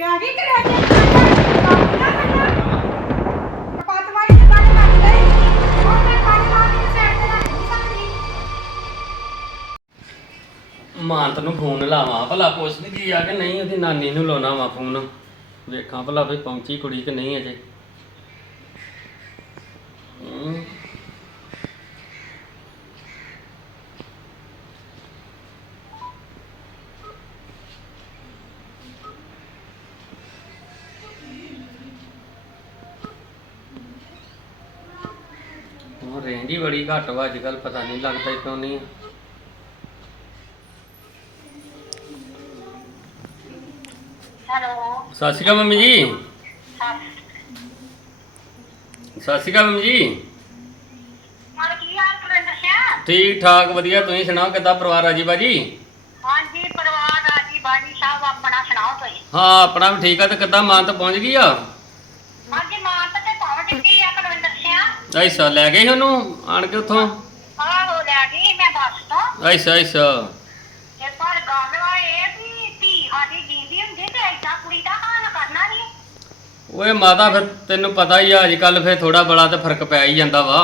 ਪਿਆ ਗਈ ਕਿ ਰਹਿ ਕੰਮ ਨਾ ਕਰਨਾ ਕਪਾਤ ਵਾਲੀ ਦੀ ਗੱਲ ਕਰ ਲਈ ਹੁਣ ਮੈਂ ਕੰਨ ਲਾ ਕੇ ਸਾਈਡ ਤੇ ਰੱਖ ਨਹੀਂ ਸਕਦੀ ਮਾਨਤ ਨੂੰ ਫੋਨ ਲਾਵਾਂ, ਭਲਾ ਪੁੱਛਦੀ ਕੀ ਆ ਕਿ ਨਹੀਂ, ਉਹਦੀ ਨਾਨੀ ਨੂੰ ਲਾਉਣਾ ਵਾ ਫੋਨ। ਵੇਖਾਂ ਭਲਾ ਵੀ ਪਹੁੰਚੀ ਕੁੜੀ ਕਿ ਨਹੀਂ ਅਜੇ ਹਮ। ਰਹਿੰਦੀ ਬੜੀ ਘੱਟ ਵਾ ਅੱਜ ਕੱਲ ਪਤਾ ਨਹੀਂ ਲੱਗਦਾ ਕਿਉਂ ਨਹੀਂ। ਹੈਲੋ। ਸਤਿ ਸ਼੍ਰੀ ਅਕਾਲ ਮੰਮੀ ਜੀ। ਸਤਿ ਸ਼੍ਰੀ ਅਕਾਲ ਮੰਮੀ ਜੀ। ਮਾਰ ਕੀ ਹਾਲ ਕੁਲਿੰਦਰ ਸਿੰਘ ਠੀਕ ਠਾਕ ਵਧੀਆ। ਤੁਸੀਂ ਸੁਣਾਓ ਕਿੱਦਾਂ ਪਰਿਵਾਰ ਰਾਜੀ ਬਾਜੀ? ਹਾਂਜੀ ਪਰਿਵਾਰ ਰਾਜੀ ਬਾਜੀ ਸਾਹਿਬ ਆਪਣਾ ਸੁਣਾਓ ਤੁਸੀਂ? ਹਾਂ ਆਪਣਾ ਵੀ ਠੀਕ ਆ। ਤੇ ਕਿੱਦਾਂ ਮਾਨ ਤਾਂ ਪਹੁੰਚ ਗਈ ਆ ਹਾਂਜੀ ਮਾਂ ਤੇ ਪਹੁੰਚ ਗਈ ਆ ਕੁਲਿੰਦਰ ਸਿੰਘ ਐਸਾ ਲੈ ਗਏ ਸੀ ਉਹਨੂੰ ਆਣ ਕੇ ਉੱਥੋਂ? ਆਹੋ ਲੈ ਗਈ ਮੈਂ ਬੱਸ ਤੋਂ ਐਸਾ ਐਸਾ ਤੇ ਪਰ ਗੱਲ ਵਾ ਇਹ ਵੀ ਧੀ ਸਾਡੀ ਜੀਂਦੀ ਹੁੰਦੀ ਤੇ ਐਡਾ ਕੁੜੀ ਦਾ ਹਾਲ ਕਰਨਾ ਨਹੀਂ ਓਏ ਮਾਤਾ ਫਿਰ ਤੈਨੂੰ ਪਤਾ ਹੀ ਆ ਅੱਜ ਕੱਲ ਫਿਰ ਥੋੜਾ ਬੜਾ ਤੇ ਫ਼ਰਕ ਪੈ ਹੀ ਜਾਂਦਾ ਵਾ।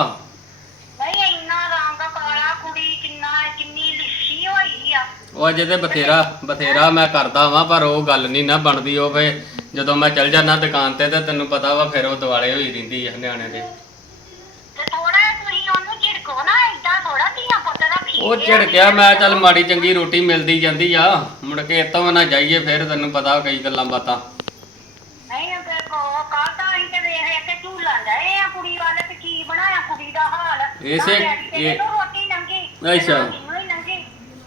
ਨਹੀਂ ਇੰਨਾ ਰੰਗ ਕਾਲਾ ਕੁੜੀ ਕਿੰਨਾ ਕਿੰਨੀ ਲਿੱਸੀ ਹੋਈ ਆ। ਉਹ ਅਜੇ ਤੇ ਬਥੇਰਾ ਬਥੇਰਾ ਮੈਂ ਕਰਦਾ ਵਾਂ ਪਰ ਉਹ ਗੱਲ ਨਹੀਂ ਨਾ ਬਣਦੀ ਉਹ ਫੇ ਜਦੋਂ ਮੈਂ ਚੱਲ ਜਾਣਾ ਦੁਕਾਨ ਤੇ ਤੇ ਤੈਨੂੰ ਪਤਾ ਵਾ ਫਿਰ ਉਹ ਦਿਵਾਲੇ ਹੋਈ ਰਹਿੰਦੀ ਆ ਨਿਆਣੇ ਦੇ ਤੇ ਥੋੜਾ ਤੁਸੀਂ ਉਹਨੂੰ ਝਿੜਕੋ ਨਾ ਐਡਾ ਥੋੜਾ ਧੀਆ ਪੁੱਤ ਦਾ ਫੀਲ ਉਹ ਝਿੜਕਿਆ ਮੈਂ ਚੱਲ ਮਾੜੀ ਚੰਗੀ ਰੋਟੀ ਮਿਲਦੀ ਜਾਂਦੀ ਆ। ਮੁੜ ਕੇ ਇੱਥੋਂ ਨਾ ਜਾਈਏ ਫਿਰ ਤੈਨੂੰ ਪਤਾ ਕਈ ਗੱਲਾਂ ਬਾਤਾਂ। ਨਹੀਂ ਤੇ ਕੋ ਕੱਲ ਤਾਂ ਅਸੀਂ ਤੇ ਵੇਖ ਵੇਖ ਕੇ ਝੂਲਣ ਡਏ ਆ ਕੁੜੀ ਵਾਲੇ ਤੇ ਕੀ ਬਣਾਇਆ ਕੁੜੀ ਦਾ ਹਾਲ। ਇਸੇ- ਨਾ ਡੈਡੀ ਤੇ ਇਹ- ਇਹਨੂੰ ਰੋਟੀ ਨੰਗੀ ਅੱਛਾ।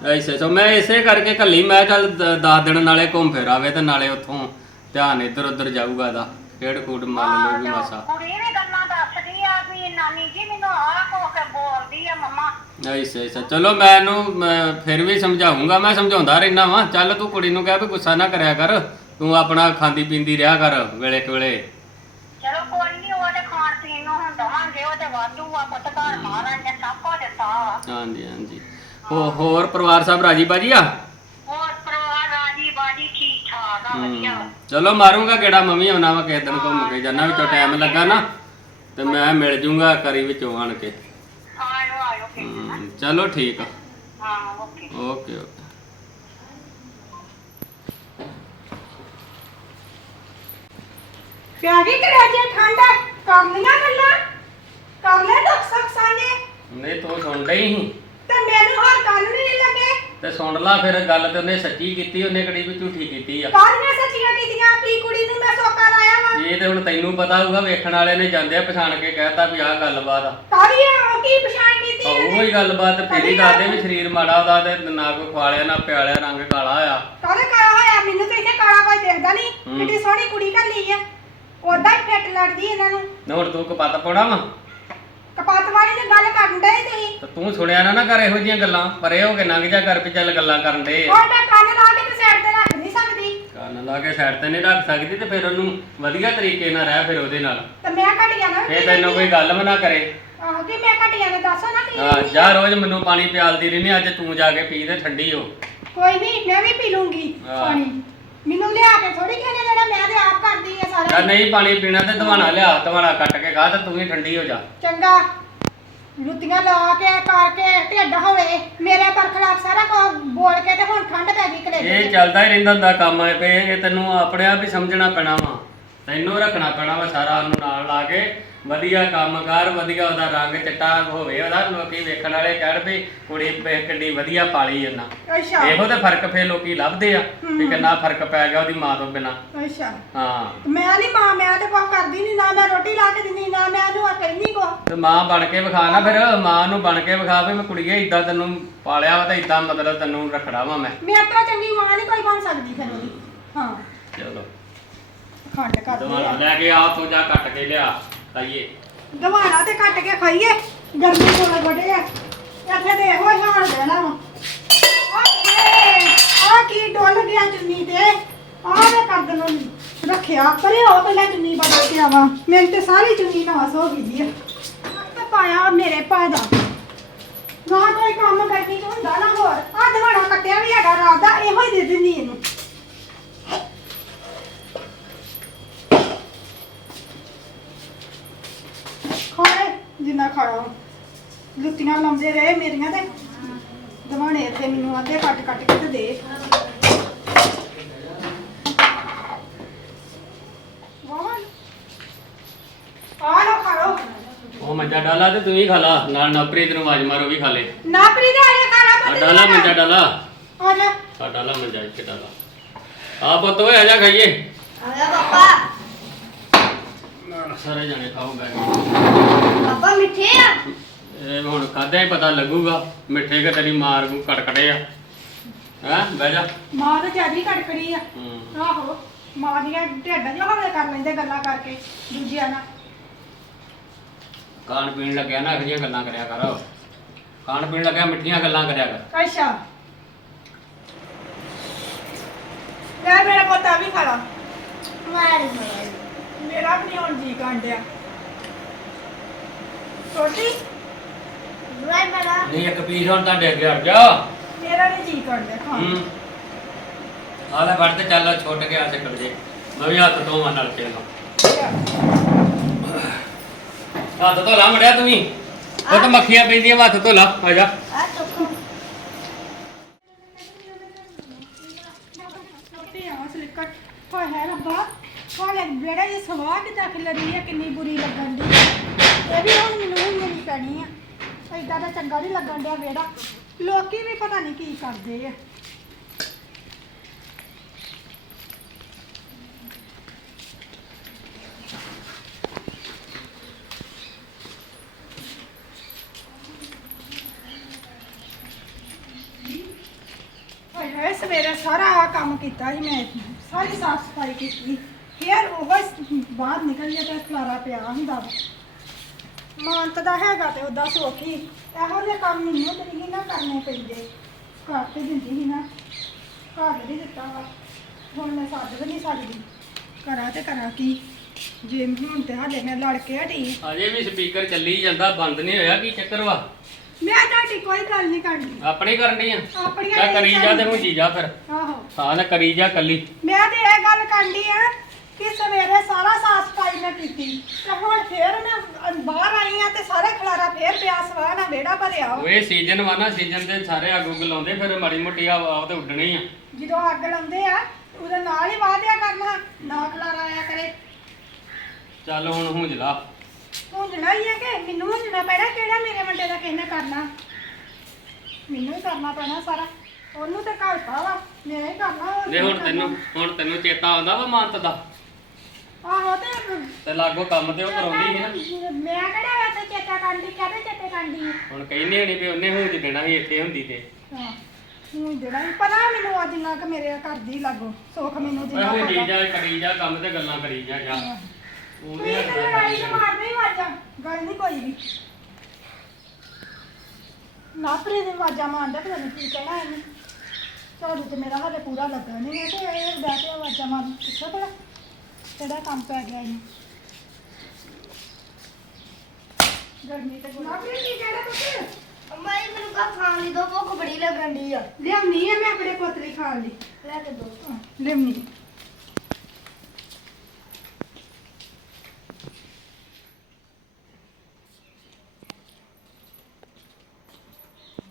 ਐਸੇ ਸੋ ਮੈਂ ਇਸੇ ਕਰਕੇ ਕੱਲੀ ਮੈਂ ਚੱਲ 10 ਦਿਨ ਨਾਲੇ ਘੁੰਮ ਫਿਰ ਆਵੇ ਤੇ ਨਾਲੇ ਉੱਥੋਂ ਧਿਆਨ ਇੱਧਰ ਉੱਧਰ ਜਾਊਗਾ ਇਹਦਾ ਖੇਡ ਖੂਡ ਮੰਨ ਲਓ ਵੀ ਮਸਾ। ਕੁੜੀ ਵੀ ਗੱਲਾਂ ਦੱਸਦੀ ਆ ਵੀ ਨਾਨੀ ਜੀ ਮੈਨੂੰ ਆਹ ਕੋ ਕੇ ਬੋਲਦੀ ਆ ਮੰਮਾ ਐਸੇ ਐਸੇ ਚਲੋ ਮੈਂ ਇਹਨੂੰ ਮੈਂ ਫਿਰ ਵੀ ਸਮਝਾਉਂਗਾ ਮੈਂ ਸਮਝਾਉਂਦਾ ਰਹਿਣਾ ਵਾਂ। ਚੱਲ ਤੂੰ ਕੁੜੀ ਨੂੰ ਕਹਿ ਵੀ ਗੁੱਸਾ ਨਾ ਕਰਿਆ ਕਰ। ਤੂੰ ਆਪਣਾ ਖਾਂਦੀ ਪੀਂਦੀ ਰਿਹਾ ਕਰ ਵੇਲੇ ਕੁ ਵੇਲੇ। ਚਲੋ ਕੋਈ ਨਹੀਂ ਉਹ ਤੇ ਖਾਣ ਪੀਣ ਨੂੰ ਹੁਣ ਦਵਾਂਗੇ ਉਹ ਤੇ ਵਾਧੂ ਆ ਪੁੱਤ ਘਰ ਮਹਾਰਾਜ ਨੇ ਸਭ ਕੁਝ ਦਿੱਤਾ ਵਾ। ਹਾਂਜੀ ਹਾਂਜੀ। ਹੋ ਹੋਰ ਪਰਿਵਾਰ ਸਭ ਰਾਜੀ ਬਾਜੀ ਆ? ਹੋਰ ਪਰਿਵਾਰ ਰਾਜੀ ਬਾਜੀ ਠੀਕ ਠਾਕ ਆ ਵਧੀਆ। ਹਮ, ਚਲੋ ਮਾਰੂੰਗਾ ਕਿਹੜਾ ਮੰਮੀ ਆਉਣਾ ਵਾ ਕਿਸੇ ਦਿਨ ਘੁੰਮ ਕੇ ਜਾਣਾ ਵਿੱਚੋਂ ਟਾਈਮ ਲੱਗਾ ਨਾ ਤੇ ਮੈਂ ਮਿਲ ਜੂੰਗਾ ਕਰੀ ਵਿੱਚੋਂ ਆਣ ਕੇ। ਹਮ, ਚਲੋ ਠੀਕ ਆ। ਹਾਂ ਓਕੇ। Okay okay. ਪਿਆ ਗਈ ਕਿ ਰਹਿ ਗਿਆ ਠੰਡ ਕਰ ਲੀਆਂ ਗੱਲਾਂ। ਕਰ ਲੈ ਦੁੱਖ ਸੁੱਖ ਸਾਂਝੇ। ਨਹੀਂ ਤੂੰ ਸੁਣ ਸੀ। ਤੇ ਮੈਨੂੰ ਹੋਰ ਕੱਲ ਨਹੀਂ ਲੱਗੇ। ਤੇ ਸੁਣ ਲਾ ਫਿਰ ਗੱਲ ਤੇ ਉਹਨੇ ਸੱਚੀ ਕੀਤੀ ਉਹਨੇ ਕਿਹੜੀ ਵੀ ਝੂਠੀ ਕੀਤੀ ਆ। ਕਾਹਦੀਆਂ ਸੱਚੀਆਂ ਕੀਤੀਆਂ? ਆਪਣੀ ਕੁੜੀ ਨੂੰ ਮੈਂ ਸੋਕਾ ਲਾਇਆ ਵਾ। ਇਹ ਤੇ ਹੁਣ ਤੈਨੂੰ ਪਤਾ ਹੋਊਗਾ ਵੇਖਣ ਵਾਲੇ ਨੇ ਜਾਂਦੇ ਪਛਾਣ ਕੇ ਕਹਿਤਾ ਵੀ ਆਹ ਗੱਲਬਾਤ ਆ। ਕਾਹਦੀਆਂ ਕੀ ਪਛਾਣ ਕੀਤੀ ਤਾਂ ਇਹਨੇ? ਉਹ ਹੀ ਗੱਲਬਾਤ ਫੇਰ ਦੱਸਦੇ ਵੀ ਸਰੀਰ ਮਾੜਾ ਉਹਦਾ ਤੇ ਨਾ ਕੋਈ ਖਵਾਲਿਆ ਨਾ ਪਿਆਲਿਆ ਰੰਗ ਕਾਲਾ ਆ ਕਾਹਦੇ ਕਾਲਾ ਹੋਇਆ? ਮੈਨੂੰ ਤਾਂ ਇੱਥੇ ਕਾਲਾ ਕੋਈ ਦੇਖਦਾ ਨਹੀਂ। ਹੂੰ। ਕਿੱਡੀ ਸੋਹਣੀ ਕੁੜੀ ਘੱਲੀ ਆ। ਉਦਾਂ ਹੀ ਫਿੱਟ ਲੜਦੀ ਇਹਨਾਂ ਨੂੰ। ਨਾ ਹੁਣ ਤੂੰ ਕਪੱਤ ਪਾਉਣਾ ਵਾ? ਕਪਾਤ ਵਾਲੀ ਦੀ ਗੱਲ ਕਰਨ ਡਏ ਤੁਸੀਂ? ਤੇ ਤੂੰ ਸੁਣਿਆ ਨਾ ਨਾ ਕਰ ਇਹੋ ਜੀਆਂ ਗੱਲਾਂ। ਪਰੇ ਹੋ ਕੇ ਲੰਘ ਜਾ ਕਰ ਵੀ ਚੱਲ ਗੱਲਾਂ ਕਰਨ ਦੇ ਹੁਣ ਮੈਂ ਕੰਨ ਲਾ ਕੇ ਤੇ ਸਾਈਡ ਤੇ ਰੱਖ ਨਹੀਂ ਸਕਦੀ। ਕੰਨ ਲਾ ਕੇ ਸਾਈਡ ਤੇ ਨਹੀਂ ਰੱਖ ਸਕਦੀ ਤੇ ਫਿਰ ਉਹਨੂੰ ਵਧੀਆ ਤਰੀਕੇ ਨਾਲ ਰਹਿ ਫਿਰ ਉਹਦੇ ਨਾਲ। ਤੇ ਮੈਂ ਘਟੀਆਂ ਨਾ ਫੇਰ ਤੈਨੂੰ ਕੋਈ ਗੱਲ ਵੀ ਨਾ ਕਰੇ। ਆਹੋ ਕਿ ਮੈਂ ਘਟੀਆਂ ਨੇ ਦੱਸੋ ਨਾ ਕੀ ਹਾਂ ਜਾ ਰੋਜ਼ ਮੈਨੂੰ ਪਾਣੀ ਪਿਆਲਦੀ ਰਹਿੰਦੀ ਅੱਜ ਤੂੰ ਜਾ ਕੇ ਪੀ ਤੇ ਠੰਡੀ ਹੋ। ਕੋਈ ਨਹੀਂ ਮੈਂ ਵੀ ਪੀ ਲੂੰਗੀ ਹਾਂ। ਪਾਣੀ। ਮੈਨੂੰ ਲਿਆ ਕੇ ਥੋੜੀ ਕਿਹਨੇ ਦੇਣਾ ਮੈਂ ਤੇ ਆਪ ਕਰਦੀ ਆ ਜਾਂ ਸਾਰਾ ਨਹੀਂ ਪਾਣੀ ਪੀਣਾ ਤੇ ਦਵਾਣਾ ਲਿਆ ਦਵਾਣਾ ਕੱਟ ਕੇ ਖਾ ਤੇ ਤੂੰ ਵੀ ਠੰਡੀ ਹੋ ਜਾ। ਚੰਗਾ। ਲੁੱਤੀਆਂ ਲਾ ਕੇ ਕਰਕੇ ਢਿੱਡ ਹੋਵੇ। ਮੇਰੇ ਪਰ ਖਿਲਾਫ ਸਾਰਾ ਕੁਝ ਬੋਲ ਕੇ ਤੇ ਹੁਣ ਠੰਡ ਪੈ ਗਈ ਕਲੇਜੇ ਇਹ ਚੱਲਦਾ ਹੀ ਰਹਿੰਦਾ ਹੁੰਦਾ ਕੰਮ ਇਹ ਪਏ ਇਹ ਤੈਨੂੰ ਆਪਣੇ ਆਪ ਹੀ ਸਮਝਣਾ ਪੈਣਾ ਵਾ। ਤੈਨੂੰ ਰੱਖਣਾ ਪੈਣਾ ਵਾ ਸਾਰਾ ਉਹਨੂੰ ਨਾਲ ਲਾ ਕੇ। ਵਧੀਆ ਕੰਮ ਕਰ ਵਧੀਆ ਉਹਦਾ ਰੰਗ ਚਿੱਟਾ ਹੋਵੇ ਉਹਦਾ ਲੋਕੀ ਵੇਖਣ ਵਾਲੇ ਕਹਿਣ ਵੀ ਕੁੜੀ ਵੇਖ ਕਿੰਨੀ ਵਧੀਆ ਪਾਲੀ ਇਹਨਾਂ ਅੱਛਾ। ਇਹੋ ਤੇ ਫ਼ਰਕ ਫੇ ਲੋਕੀ ਲੱਭਦੇ ਆ ਵੀ ਕਿੰਨਾ ਫ਼ਰਕ ਪੈ ਗਿਆ ਉਹਦੀ ਮਾਂ ਤੋਂ ਬਿਨਾ। ਅੱਛਾ। ਹਾਂ। ਮੈਂ ਨਹੀਂ ਮਾਂ ਮੈਂ ਤੇ ਕੁਛ ਕਰਦੀ ਨਹੀਂ ਨਾ ਮੈਂ ਰੋਟੀ ਲਾ ਕੇ ਦਿੰਦੀ ਨਾ ਮੈਂ ਉਹਨੂੰ ਆ ਕਹਿੰਦੀ ਕੋ ਤੇ ਮਾਂ ਬਣ ਕੇ ਵਿਖਾ ਨਾ ਫਿਰ ਮਾਂ ਨੂੰ ਬਣ ਕੇ ਵਿਖਾ ਵੀ ਮੈਂ ਕੁੜੀਏ ਇਦਾਂ ਤੈਨੂੰ ਪਾਲਿਆ ਵਾ ਤੇ ਇਦਾਂ ਮਤਲਬ ਤੈਨੂੰ ਰੱਖਣਾ ਵਾ ਮੈਂ। ਮੇਰੇ ਤੋਂ ਚੰਗੀ ਮਾਂ ਨਹੀਂ ਕੋਈ ਬਣ ਸਕਦੀ ਫਿਰ ਉਹਦੀ। ਹਾਂ। ਚਲੋ। ਖੰਡ ਲੈ ਕੇ ਆ ਤੂੰ ਜਾ ਕੱਟ ਕੇ ਲਿਆ। ਤਾਈਏ ਦਵਾਣਾ ਤੇ ਕੱਟ ਕੇ ਖਾਈਏ, ਗਰਮੀ ਕੋਲੇ ਬੜੇ ਆ ਇੱਥੇ ਤੇ ਇਹੋ ਹੀ ਹਾਲ ਦੇਣਾ ਵਾ। ਓਏ ਆ ਕੀ ਡੁੱਲ ਗਿਆ ਚੁੰਨੀ ਤੇ। ਆ ਮੈਂ ਕਰ ਦੇਣਾ ਰੱਖਿਆ, ਪਰੇ ਹੋ ਪਹਿਲਾਂ ਚੁੰਨੀ ਬਦਲ ਕੇ ਆਵਾਂ। ਮੇਰੀ ਤੇ ਸਾਰੀ ਚੁੰਨੀ ਨਾਸ ਹੋ ਗਈ ਆ ਤੇ ਪਾਇਆ ਮੇਰੇ ਪਾ ਦਾ। ਨਾ ਕੋਈ ਕੰਮ ਕਰਨੀ ਚ ਹੁੰਦਾ ਨਾ ਹੋਰ। ਆ ਦਵਾਣਾ ਕੱਟਿਆ ਵੀ ਹੈਗਾ ਰਾਤ ਦਾ, ਇਹੋ ਹੀ ਦੇ ਦਿੰਦੀ ਇਹਨੂੰ। ਜਿੰਨਾ ਖਾਣਾ। ਲੁੱਤੀਆਂ ਲਾਉਂਦੇ ਰਹੇ ਮੇਰੀਆਂ ਤੇ। ਦਵਾਣੇ ਇੱਥੇ ਮੈਨੂੰ ਅੱਧੇ ਕੱਟ ਕੱਟ ਕੇ ਤੇ ਦੇ। ਵਾਹ। ਆ ਲੋ ਖਾ ਲੋ ਉਹ ਮੰਜਾ ਡਾਲਾ ਤੇ ਤੂੰ ਹੀ ਖਾ ਲਾ। ਨਾਲ ਨਵਪ੍ਰੀਤ ਨੂੰ ਆਵਾਜ਼ ਮਾਰੋ ਵੀ ਖਾ ਲੈ। ਨਾ ਪ੍ਰੀਤ ਆ ਜਾ ਖਾ ਲਾ ਆ ਪੁੱਤ ਡਾਲਾ ਮੰਜਾ ਡਾਲਾ। ਆ ਜਾ। ਆ ਡਾਲਾ ਮੰਜਾ ਇੱਥੇ ਡਾਲਾ। ਆ ਪੁੱਤ ਓਏ ਆ ਜਾ ਖਾਈਏ। ਆਇਆ ਪਾਪਾ। ਸਾਰੇ ਜਾਣੇ ਖਾਓ ਬੈ ਪਾਪਾ ਮਿੱਠੇ ਆ? ਇਹ ਹੁਣ ਖਾਦਿਆ ਹੀ ਪਤਾ ਲੱਗੂਗਾ ਮਿੱਠੇ ਕਿ ਤੇਰੀ ਮਾਰ ਨੂੰ ਕਟਕੜੇ ਆ। ਹੈਂ ਬਹਿ ਜਾ। ਮਾਂ ਤਾਂ ਜਿਆਦੀ ਕੜਕੜੀ ਆ। ਹੂੰ। ਆਹੋ ਮਾਂ ਦੀਆਂ ਢਿੱਡ ਜਿਹਾ ਹੌਲੇ ਕਰ ਲੈਂਦੇ ਗੱਲਾਂ ਕਰਕੇ ਦੂਜਿਆਂ ਨਾਲ। ਖਾਣ ਪੀਣ ਲੱਗਿਆ ਨਾ ਇਹੋ ਜਿਹੀਆਂ ਗੱਲਾਂ ਕਰਿਆ ਕਰ। ਖਾਣ ਪੀਣ ਲੱਗਿਆ ਮਿੱਠੀਆਂ ਗੱਲਾਂ ਕਰਿਆ ਕਰ। ਅੱਛਾ। ਲੈ ਮੇਰਾ ਪੁੱਤ ਆ ਵੀ ਖਾ ਲਾ। ਮਾਰ ਮੇਰਾ ਵੀ ਨਹੀਂ ਹੁਣ ਜੀ ਕਾਂਡਿਆ ਛੋਟੀ ਰਾਈ ਮੇਰਾ ਨਹੀਂ ਇੱਕ ਪੀਸ ਹੁਣ ਤੁਹਾਡੇ ਅੱਗੇ ਹਟ ਜਾ। ਮੇਰਾ ਨਹੀਂ ਜੀ ਕਾਂਡਿਆ ਖਾਣ। ਹੂੰ। ਲੈ ਵੜ ਤੇ ਚੱਲ ਛੁੱਟ ਕੇ ਆ ਚੱਕਰ ਜੇ। ਮੈਂ ਵੀ ਹੱਥ ਧੋਵਾਂ ਨਾਲ ਕੇ ਨਾ ਹੱਥ ਧੋ ਲਾ ਮੜਿਆ ਤੂੰ ਵੀ। ਉਹ ਤਾਂ ਮੱਖੀਆਂ ਪੈਂਦੀਆਂ ਹੱਥ ਧੋ ਲਾ ਆ ਜਾ। ਆ ਚੁੱਕੋ ਤੇ ਆ ਸਲਿੱਕਰ ਹੋਏ ਹੈ ਰੱਬਾ ਹਾਲੇ ਜਿਹੜਾ ਇਹ ਸਵਾਹ ਖਿਲਰੀ ਹੈ ਕਿੰਨੀ ਬੁਰੀ ਲੱਗਣ ਦੀ ਇਹ ਵੀ ਹੁਣ ਮੈਨੂੰ ਹੀ ਮੇਰੀ ਪੈਣੀ ਆ। ਏਦਾਂ ਦਾ ਚੰਗਾ ਨਹੀਂ ਲੱਗਣ ਡਿਆ ਵਿਹੜਾ। ਲੋਕੀ ਵੀ ਪਤਾ ਨਹੀਂ ਕੀ ਕਰਦੇ ਆ। ਹਾਏ ਹਾਏ, ਸਵੇਰੇ ਸਾਰਾ ਕੰਮ ਕੀਤਾ ਸੀ ਮੈਂ। ਸਾਰੀ ਸਾਫ਼ ਸਫ਼ਾਈ ਕੀਤੀ। ਫੇਰ ਉਹ ਬਾਹਰ ਨਿਕਲ ਗਿਆ ਤੇ ਖਲਾਰਾ ਪਿਆ ਹੁੰਦਾ ਵਾ। ਮਾਨਤ ਦਾ ਹੈਗਾ ਤੇ ਉਹਦਾ ਸੋਖੀ ਇਹੋ ਜਿਹੇ ਕੰਮ ਮੈਨੂੰ ਤੇ ਨਹੀਂ ਨਾ ਕਰਨੇ ਪੈਂਦੇ। ਘਰ ਤੇ ਦਿੰਦੀ ਸੀ ਨਾ ਘਰ ਵੀ ਦਿੱਤਾ ਵਾ। ਹੁਣ ਮੈਂ ਛੱਡ ਵੀ ਨਹੀਂ ਸਕਦੀ। ਕਰਾਂ ਤੇ ਕਰਾਂ ਕੀ? ਜੇ ਹੁਣ ਤੇ ਹਾਲੇ ਮੈਂ ਲੜ ਕੇ ਹਟੀ। ਅਜੇ ਵੀ ਸਪੀਕਰ ਚੱਲੀ ਜਾਂਦਾ ਬੰਦ ਨਹੀਂ ਹੋਇਆ ਕੀ ਚੱਕਰ ਵਾ? ਮੈਂ ਤੁਹਾਡੀ ਕੋਈ ਗੱਲ ਨਹੀਂ ਕਰਨੀ। ਆਪਣੀ ਕਰਨੀ ਆ? ਆਪਣੀਆਂ ਕਰੀ ਜਾ ਤੇ ਨਹੀਂ ਹੁਣ ਜੀ ਜਾ ਫਿਰ। ਆਹੋ। ਹਾਂ ਨਾ ਕਰੀ ਜਾ ਕੱਲੀ। ਮੈਂ ਤੇ ਇਹ ਗੱਲ ਕਰਨੀ ਆ ਕਿ ਸਵੇਰੇ ਸਾਰਾ ਸਾਫ਼ ਸਫ਼ਾਈ ਮੈਂ ਕੀਤੀ। ਤੇ ਹੁਣ ਫੇਰ ਮੈਂ ਅ- ਬਾਹਰ ਆਈ ਆ ਤੇ ਸਾਰੇ ਖਲਾਰਾ ਫੇਰ ਪਿਆ ਸਵਾਹ ਨਾਲ ਵਿਹੜਾ ਭਰਿਆ ਵਾ। ਉਹ ਇਹ ਸੀਜ਼ਨ ਵਾ ਨਾ ਸੀਜ਼ਨ ਦੇ ਸਾਰੇ ਅੱਗ ਉੱਗ ਲਾਉਂਦੇ ਫਿਰ ਮਾੜੀ ਮੋਟੀ ਆ ਆ ਤੇ ਉੱਡਣੀ ਆ। ਜਦੋਂ ਅੱਗ ਲਾਉਂਦੇ ਆ ਉਹਦੇ ਨਾਲ ਹੀ ਵਾਧਿਆ ਕਰਨਾ ਨਾ ਖਲਾਰਾ ਆਇਆ ਕਰੇ। ਚੱਲ ਹੁਣ ਹੁੰਜਲਾ। ਹੁੰਜਣਾ ਹੀ ਆ ਕਿ ਮੈਨੂੰ ਹੁੰਜਣਾ ਪੈਣਾ ਕਿਹੜਾ ਮੇਰੇ ਮੁੰਡੇ ਦਾ ਕਿਸੇ ਨੇ ਕਰਨਾ? ਮੈਨੂੰ ਹੀ ਕਰਨਾ ਪੈਣਾ ਸਾਰਾ। ਉਹਨੂੰ ਤੇ ਘਲਤਾ ਵਾ ਮੈਂ ਹੀ ਕਰਨਾ ਹੋਰ ਨੇ ਹੁਣ ਤੈਨੂੰ? ਹੁਣ ਤੈਨੂੰ ਚੇਤਾ ਆਉਂਦਾ ਵਾ ਮਾਨਤ ਦਾ? ਆਹੋ ਤੇ ਤੇ ਲਾਗੋ ਕੰਮ ਤੇ ਉਹ ਕਰਾਉਂਦੀ ਸੀ ਨਾ। ਮੈਂ ਕਿਹੜਾ ਵੈਸੇ ਚੇਤਾ ਕਰਦੀ ਕਹਦੇ ਚੇਤੇ ਕਰਦੀ ਹੁਣ ਕਹਿੰਦੇ ਹੋਣੀ ਵੀ ਉਹਨੇ ਹੁੰਜ ਦੇਣਾ ਸੀ ਇੱਥੇ ਹੁੰਦੀ ਤੇ। ਹਾਂ ਹੁਣ ਜਿਹੜਾ ਵੀ ਪਤਾ ਮੈਨੂੰ ਅੱਜ ਨਾ ਕਿ ਮੇਰੇ ਘਰ ਦੀ ਲੱਗੋ ਸੁੱਖ ਮੈਨੂੰ ਓਏ ਜਿੰਨਾ ਹੁਣ ਜੀ ਪਤਾ। ਜਾ ਕਰੀ ਜਾ ਕੰਮ ਤੇ ਗੱਲਾਂ ਕਰੀ ਜਾ ਜਾ। ਉਹਨੇ ਤੁਸੀਂ ਤੇ ਲੜਾਈ ਤੇ ਮਾਰਦੇ ਹੀ ਵਾਜਾਂ ਗੱਲ ਨਹੀਂ ਕੋਈ ਵੀ। ਨਾਪਰੇ ਦੇ ਵਾਜਾਂ ਮਾਰਦਾ ਪਤਾ ਨਹੀਂ ਕੀ ਕਹਿਣਾ ਇਹਨੇ। ਝਾੜੂ ਤੇ ਮੇਰਾ ਹਾਲੇ ਪੂਰਾ ਲੱਗਾ ਨਹੀਂ ਹੈ ਤੇ ਇਹ ਕੇ ਵਾਜਾਂ ਮਾਰ ਕਿੱਥੇ ਪੜਾ ਕਿਹੜਾ ਕੰਮ ਪੈ ਗਿਆ ਇਹਨੂੰ? ਗਰਮੀ ਤੇ ਨਾਪਰੇ ਕੀ ਕਹਿਣਾ ਤੁਸੀਂ ਅੰਮਾ ਜੀ ਮੈਨੂੰ ਕਾ ਖਾਣ ਦੀ ਦੋ ਭੁੱਖ ਬੜੀ ਲੱਗਣ ਦੀ ਆ। ਲਿਆਉਣੀ ਹੈ ਮੈਂ ਆਪਣੇ ਪੁੱਤ ਲਈ ਖਾਣ ਲਈ। ਲੈ ਕੇ ਦੋ। ਲਿਆਉਣੀ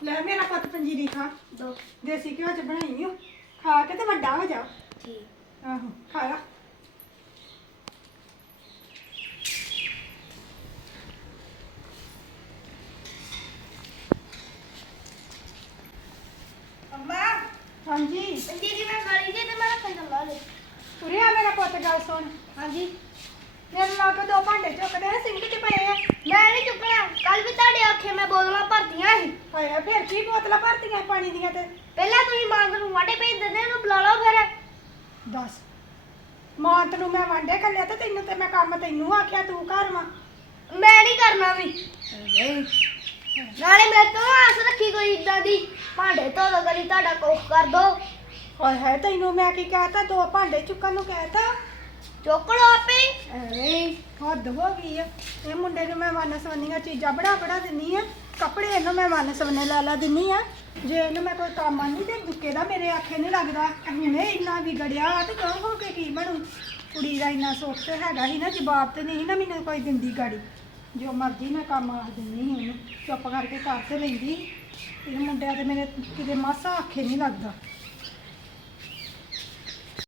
ਲੈ ਮੇਰਾ ਪੁੱਤ ਪੰਜੀਰੀ ਖਾ। ਦੋ। ਦੇਸੀ ਘਿਓ ਚ ਬਣਾਈ ਓ। ਖਾ ਕੇ ਤੇ ਵੱਡਾ ਹੋ ਜਾ। ਠੀਕ। ਆਹੋ ਖਾ ਲਾ ਅੰਮਾ ਹਾਂਜੀ। ਪੰਜੀਰੀ ਮੈਂ ਖਾਲੀ ਜੇ ਤੇ ਮੈਂ ਰੱਖਣ ਚੱਲਾ ਲੈ ਉਰੇ ਆ ਮੇਰਾ ਪੁੱਤ ਗੱਲ ਸੁਣ। ਹਾਂਜੀ। ਮੇਰੇ ਕੇ ਦੋ ਭਾਂਡੇ ਚੁੱਕਦੇ ਆ ਸਿੰਕ 'ਚ ਪਏ ਆ। ਮੈਂ ਨਹੀਂ ਚੁੱਕਣਾ। ਕੱਲ ਵੀ ਤੁਹਾਡੇ ਆਖੇ ਮੈਂ ਬੋਤਲਾਂ ਭਰਤੀਆਂ ਸੀ। ਹਾਏ ਫਿਰ ਕੀ ਬੋਤਲਾਂ ਭਰਤੀਆਂ ਪਾਣੀ ਦੀਆਂ ਤੇ? ਪਹਿਲਾਂ ਤੁਸੀਂ ਮੰਗ ਨੂੰ ਵਾਟੇ ਭੇਜ ਦਿੰਦੇ ਉਹਨੂੰ ਬੁਲਾ ਲਓ ਫਿਰ। ਦੱਸ। ਮਾਂ ਤੈਨੂੰ ਮੈਂ ਵਾਂਡੇ ਕੱਲਿਆ ਤੇ ਤੈਨੂੰ ਤੇ ਮੈਂ ਕੰਮ ਤੈਨੂੰ ਆਖਿਆ ਤੂੰ ਘਰ ਵਾ। ਮੈਂ ਨਹੀਂ ਕਰਨਾ ਵੀ। ਨਾਲੇ ਮੇਰੇ ਤੋਂ ਆਸ ਰੱਖੀ ਕੋਈ ਇਦਾਂ ਦੀ। ਭਾਂਡੇ ਧੋ ਦੋ ਕਰੀ ਤੁਹਾਡਾ ਕੋਖ ਕਰ ਦੋ। ਹਾਏ ਹਾਏ ਤੈਨੂੰ ਮੈਂ ਕੀ ਕਹਤਾ? ਦੋ ਭਾਂਡੇ ਚੁੱਕਣ ਨੂੰ ਕਹਿਤਾ? ਚੁੱਕ ਲਓ ਆਪੇ। ਅਰੇ ਹੱਦ ਹੋ ਗਈ ਆ। ਇਹ ਮੁੰਡੇ ਨੂੰ ਮੈਂ ਮਨ ਸਵੰਨੀਆਂ ਚੀਜ਼ਾਂ ਬੜਾ ਬੜਾ ਦਿੰਨੀ ਆ। ਕੱਪੜੇ ਇਹਨੂੰ ਮੈਂ ਮਨ ਸਵੰਨੇ ਲਾ ਲਾ ਦਿੰਨੀ ਆ। ਜੇ ਇਹਨੂੰ ਮੈਂ ਕੋਈ ਕੰਮ ਆਨੀ ਤੇ ਦੁੱਕੇ ਦਾ ਮੇਰੇ ਆਖੇ ਨਹੀਂ ਲੱਗਦਾ। ਹੁਣੇ ਇੰਨਾ ਵਿਗੜਿਆ ਤੇ ਗਾਂ ਹੋ ਕੇ ਕੀ ਬਣੂ? ਕੁੜੀ ਦਾ ਇੰਨਾ ਸੁੱਖ ਤੇ ਹੈਗਾ ਸੀ ਨਾ ਜਵਾਬ ਤੇ ਨਹੀਂ ਨਾ ਮੈਨੂੰ ਕੋਈ ਦਿੰਦੀ ਗਾੜੀ। ਜੋ ਮਰਜ਼ੀ ਮੈਂ ਕੰਮ ਆਖ ਦਿੰਦੀ ਸੀ ਉਹਨੂੰ। ਚੁੱਪ ਕਰਕੇ ਕਰ ਤੇ ਲੈਂਦੀ ਇਹ ਮੁੰਡਿਆਂ ਤੇ ਮੇਰੇ ਕਿਤੇ ਮਾਸਾ ਆਖੇ ਨਹੀਂ ਲੱਗਦਾ।